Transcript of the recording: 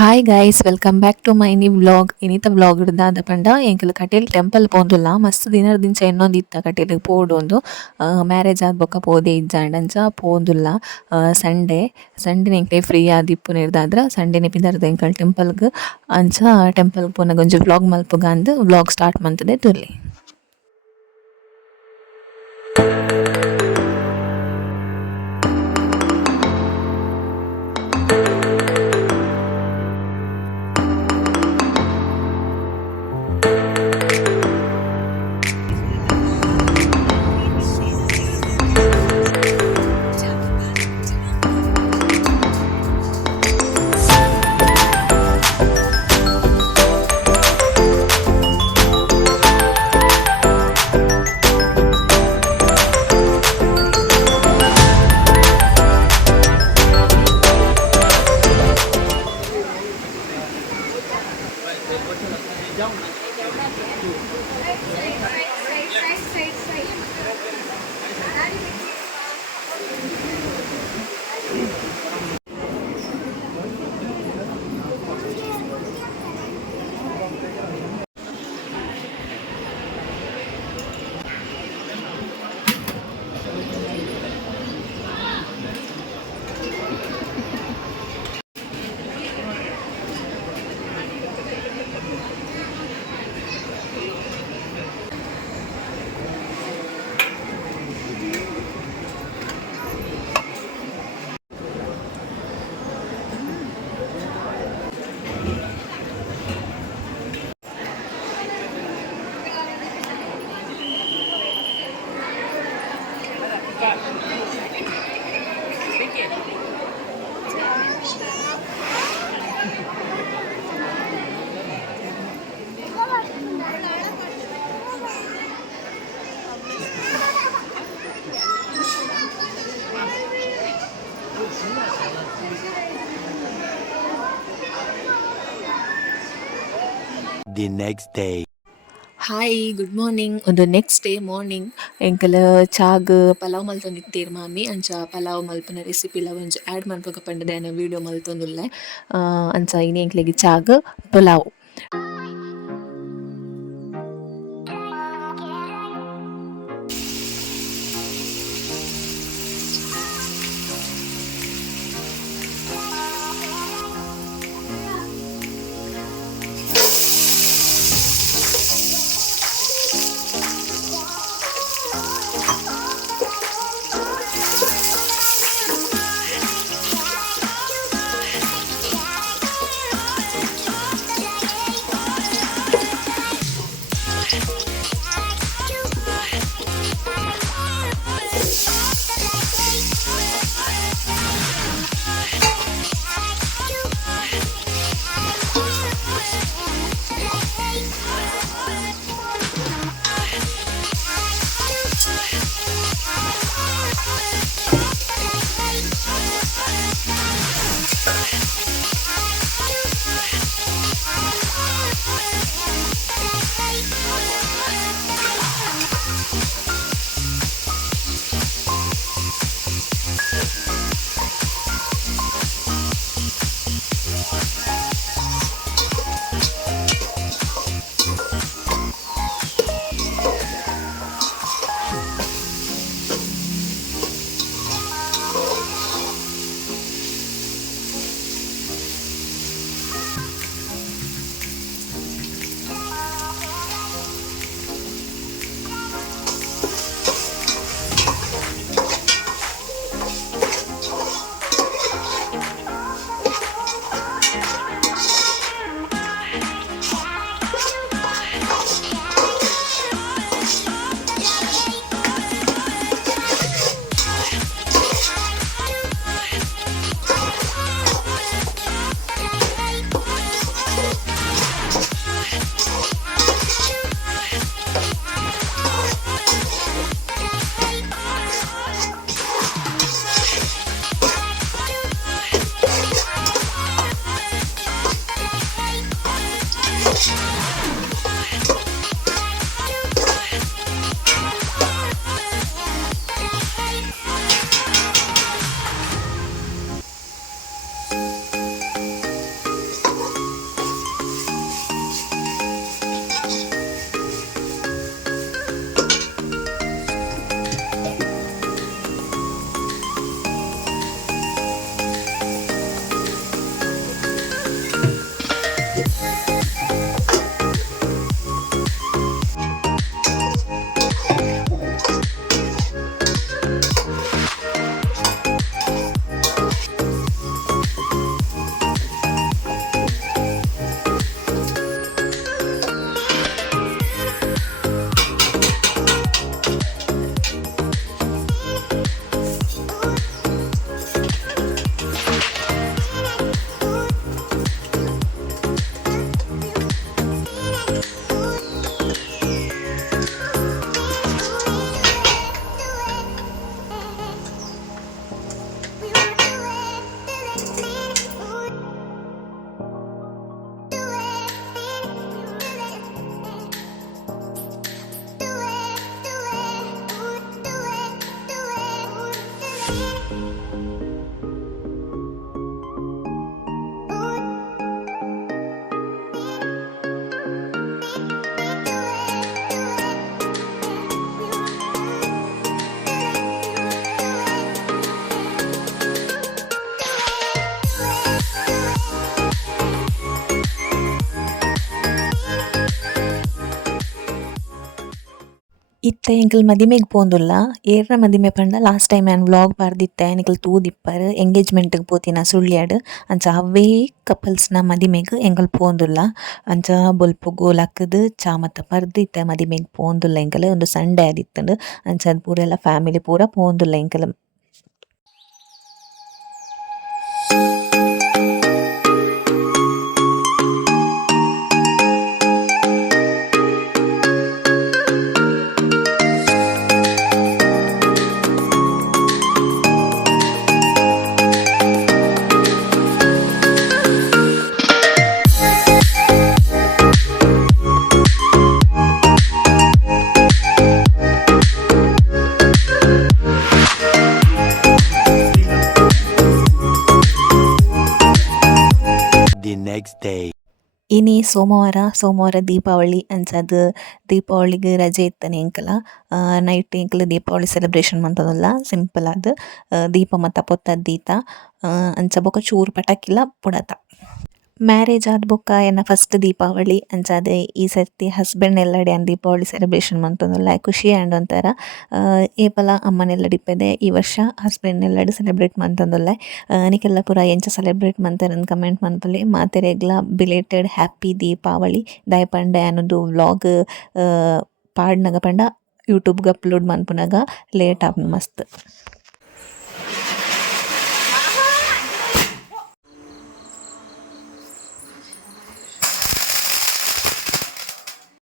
Hi guys welcome back to my new vlog. ಇನ್ನಿತ vlog ಹಿಡ್ದಾದ ಪಂಡ ಎಂಕಲ್ ಕಟೀಲ್ ಟೆಂಪಲ್ ಪೋಂದುಲ್ಲ. ಮಸ್ತ್ ದಿನದಿಂಚ ಎನ್ನೊಂದು ಇತ್ತ ಕಟೀಲ್ ಪೋಡೊಂದು ಮ್ಯಾರೇಜ್ ಆದ್ ಬೊಕ್ಕ ಪೋದೆ ಇಜ್ಜಾಂಡಂಚ ಪೋಂದುಲ್ಲ. ಸಂಡೇ ಎಂಕ್ಲೆ ಫ್ರೀ ಆದಿಪ್ಪುನ ಹಿಡ್ದಾದ್ರ ಸಂಡೇನೆ ಪಿದರ್ದ ಎಂಕಲ್ ಟೆಂಪಲ್ಗ್ ಅಂಚ ಟೆಂಪಲ್ಗ್ ಪೋನಾಗ ಒಂಜಿ ವ್ಲಾಗ್ ಮಲ್ಪುಗ ಅಂದ್ ವ್ಲಾಗ್ ಸ್ಟಾರ್ಟ್ ಮಂತುದೆ ತುರ್ಲಿ. The next day. Hi good morning. ಒಂದು ನೆಕ್ಸ್ಟ್ ಡೇ ಮಾರ್ನಿಂಗ್ ಎಂಕಲ್ ಚಾಗ್ ಪಲಾವ್ ಮಲ್ತೊಂದಿತ್ತೇರ್ ಮಾಮಿ. ಅಂಚ ಪಲಾವ್ ಮಲ್ಪನ ರೆಸಿಪಿಲ ಒಂಜಿ ಆ್ಯಡ್ ಮನ್ಪಗ ಪಂಡದೆ ಆನ ವೀಡಿಯೋ ಮಲ್ತೊಂದುಲ್ಲೆ. ಅಂಚ ಇನಿ ಎಂಕ್ಲೆಗ್ ಚಾಗ್ ಪಲಾವ್. ಇತ್ತೆ ಎಂಕಲ್ ಮದಿಮೆಗ್ ಪೋಂದುಲ್ಲ. ಏರ್ನ ಮದಿಮೆ ಪಂಡ ಲಾಸ್ಟ್ ಟೈಮ್ ಆನ್ ವ್ಲಾಗ್ ಪಾರ್ದಿತ್ತೆ ನಿಕುಲು ತೂದಿಪ್ಪರ್ ಎಂಗೇಜ್ಮೆಂಟ್‌ಗ್ ಪೋತಿನ ಸುಳ್ಯಡ್. ಅಂಚ ಅವೇ ಕಪಲ್ಸ್‌ನ ಮದಿಮೆಗ್ ಎಂಕಲ್ ಪೋಂದುಲ್ಲ. ಅಂಚ ಬೊಲ್ಪು ಗೋಲಕುದು ಚಾ ಮಾತ ಪರ್ದಿತ್ತೆ ಮದಿಮೆಗ್ ಪೋಂದುಲ್ಲ ಎಂಕಲ್. ಉಂದು ಸಂಡೇ ಆದಿತ್ತುಂಡು. ಅಂಚ ಅದ್ ಪೂರೆಲ ಫ್ಯಾಮಿಲಿ ಪೂರ ಪೋಂದುಲ್ಲ ಎಂಕಲ್. The next day. ಇನಿ ಸೋಮವಾರ ದೀಪಾವಳಿ ಅಂಚ ದೀಪಾವಳಿಗ್ ರಜೆ ಇತ್ತನೆ ಎಂಕಲ. ನೈಟ್ ಎಂಕಲ್ ದೀಪಾವಳಿ ಸೆಲೆಬ್ರೇಷನ್ ಮಂತೊಂದುಲ್ಲ ಸಿಂಪಲ್ ಆದ್ ದೀಪ ಮಾತ ಪೊತ್ತದ್ ದೀತ ಅಂಚ ಬೊಕ ಚೂರು ಪಟಾಕಿಲ ಪುಡತ. ಮ್ಯಾರೇಜ್ ಆದ್ ಬೊಕ ಎನ್ನ ಫಸ್ಟ್ ದೀಪಾವಳಿ ಅಂಚಾದ್ ಈ ಸರ್ತಿ ಹಸ್ಬೆಂಡ್ ಎಲ್ಲಡೆ ಆನ್ ದೀಪಾವಳಿ ಸೆಲೆಬ್ರೇಷನ್ ಮಂತೊಂದುಲ್ಲ ಖುಷಿ ಆಂಡ್ ಒಂಥರ. ಏಪಲ ಅಮ್ಮನೆಲ್ಲಡೆ ಇಪ್ಪೆದೆ ಈ ವರ್ಷ ಹಸ್ಬೆಂಡ್ ಎಲ್ಲಡೆ ಸೆಲೆಬ್ರೇಟ್ ಮಂತೊಂದುಲ್ಲೆ. ನಿಕ್ಕೆಲ್ಲ ಪೂರ ಎಂಚ ಸೆಲೆಬ್ರೇಟ್ ಮಂತೆರನ್ ಕಮೆಂಟ್ ಮನ್ಪೊಲಿ. ಮಾತೆರೆಗ್ಲ ಬಿಲೇಟೆಡ್ ಹ್ಯಾಪಿ ದೀಪಾವಳಿ ದಾಯೆ ಪಂಡ ಯಾನೊಂದು ವ್ಲಾಗ್ ಪಾಡ್ನಗ ಪಂಡ ಯೂಟ್ಯೂಬ್ಗ್ ಅಪ್ಲೋಡ್ ಮನ್ಪುನಗ ಲೇಟ್ ಆಪುಂಡು ಮಸ್ತ್.